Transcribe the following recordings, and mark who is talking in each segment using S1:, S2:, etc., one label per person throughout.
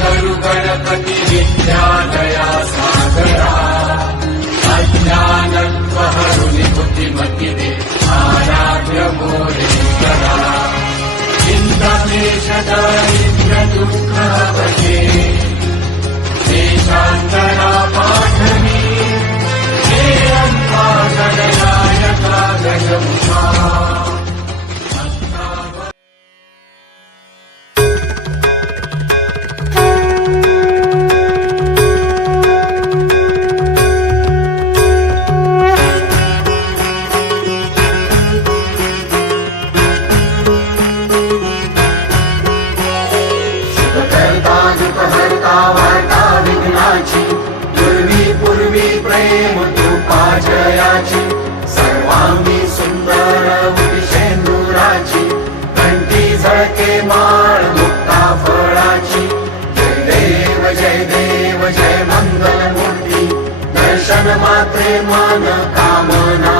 S1: करू गणपती विद्यालया
S2: दुपहरता वार्ता विघ्नाची पूर्वी पूर्वी प्रेम कृपाजयाची सर्वांगी सुंदर शेंदुराची कंठी झळके माळ मुक्ता फळाची. जय देव जय देव जय मंगल मूर्ती दर्शन मात्रे मन कामना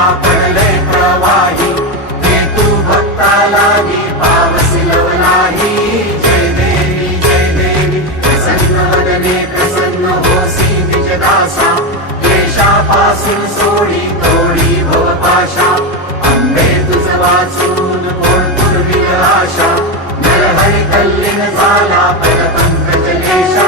S2: पडले प्रवाही. तू नाही. जय देवी जय देवी. प्रसन्न वदने प्रसन्न होसी सोडी तोडी भवपाशा अंबे तुझ वाचून कोण आशा. नरहरी कल्लीन झाला पदपंकजलेशा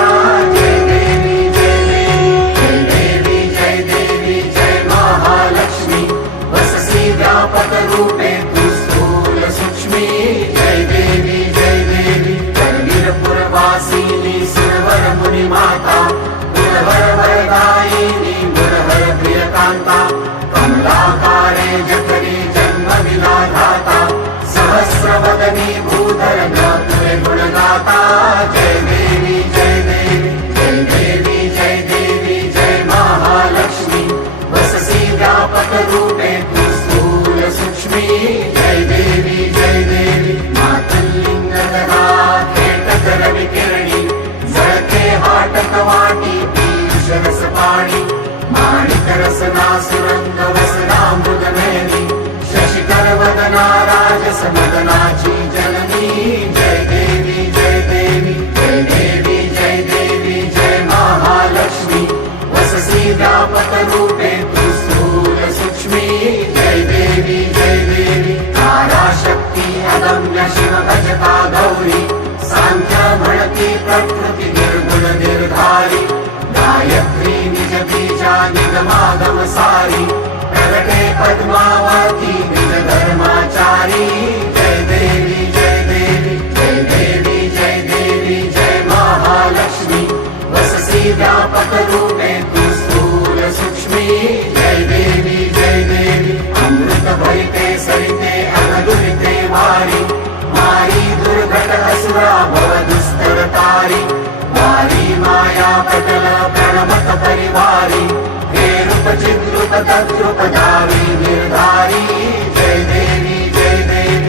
S2: प्रजापतरूपे तु स्थूलसूक्ष्मी जय देवी जय देवी। करवीरपुरवासिनी सुरवरमुनिमाता। गुणवर वरदायिनी गुणवर ता कलाकारे जगने जन्मदिला सहस्रवदनी भूधर गुणगाता जय देवी। वाटी पीयूष रस पाणी माणिक रसना सुरंग वसना मृगमेनी शशिकर वदना राजस मदनाची जननी जय देवी जय देवी जय देवी जय देवी जय महालक्ष्मी वससी व्यापक रूपे तू स्थूल सूक्ष्मी जय देवी जय देवी ताराशक्ती अदम्य शिव भजता गौरी सांख्य म्हणती प्रकृती निगमागम सारी प्रगटे पद्मावती निज धर्माचारी। जय देवी जय देवी जय देवी जय देवी जय महालक्ष्मी। वससी व्यापक रूपे तू स्थूल सूक्ष्मी। जय देवी जय देवी अमृत भरिते सरिते अनदुरिते वारी मारी दुर्घट असुरा भव दुस्तर परिवारी